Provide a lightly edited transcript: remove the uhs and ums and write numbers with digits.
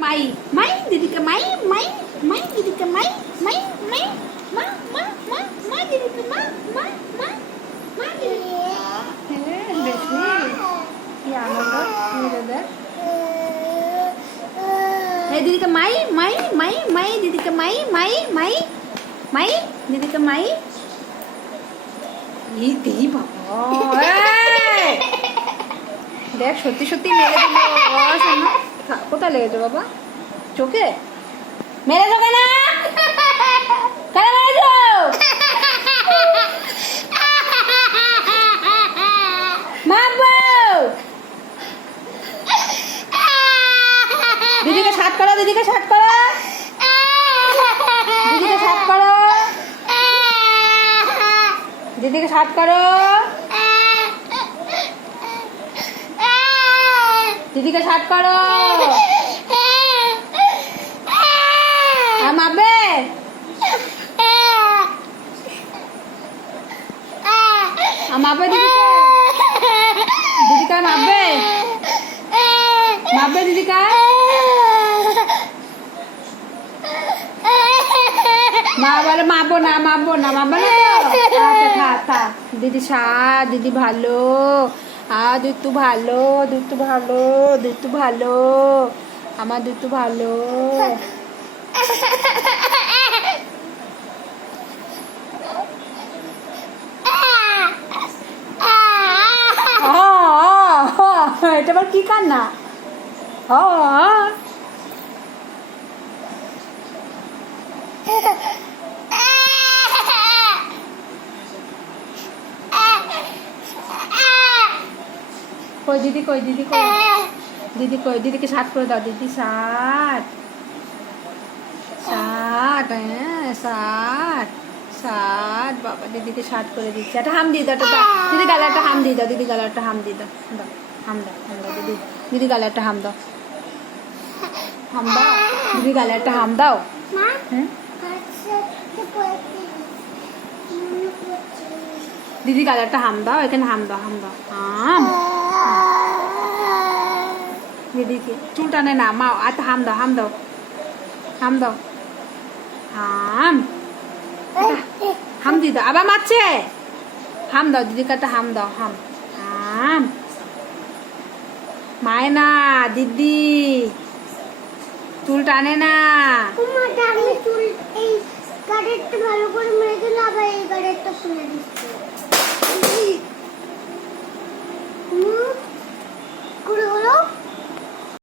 মাই মাই দিদিকে মাই মাই মাই দিদিকে মাই মাই মাই মা মা মা মা দিদিকে মা মা মা মা দিদিকে দেখি কি আনন্দ মেয়েদের এই দিদিকে মাই মাই মাই মাই দিদিকে মাই মাই মাই মাই দিদিকে মাই এই দেই বাবা দেখ সত্যি সত্যি মেরে দিল কোথায় লেগেছে বাবা চোখে মেরে যাবে না কেন মেরেছ দিদিকে সাত করো দিদিকে সাত করো দিদিকে সাত করো দিদিকে সাত করো দিদিকে সাত করো মাপবে মাপবে দিদিকা মাপবে মাপবে দিদিকা মা বলে মাপবো না মাপবো না মাপবে না তো আচ্ছা থাক থাক দিদি সাত দিদি ভালো দুধ ভালো দুধ ভালো দুধ ভালো আমার দুধ ভালো এটা আবার কি কান্না কই দিদি কই দিদি কই দিদি কই দিদিকে সাত করে দাও দিদি সাত সাত হ্যাঁ সাত সাত বাবা দিদিকে সাত করে দিচ্ছি একটা হাম দিয়ে দাও দিদি গালে একটা হাম দিয়ে দাও দিদি গালে একটা হাম দিয়ে দাও দাও হাম দাও দিদি দিদি গালে একটা হাম দাও হাম দাও দিদি গালে একটা হাম দাও হ্যাঁ দিদি গালে একটা হাম দাও এখানে হাম দাও হাম দাও হাম দিদিকে চুল টানে না মা আচ্ছা হাম দাও হাম দাও হাম দাও হাম হাম দি দাও আবার মারছে হাম দাও দিদিকে একটা হাম দাও হাম হাম মায়না দিদি চুল টানে না ভালো করে মেরে দিল আবার এই গাড়িটা খুলে দিচ্ছে করে হলো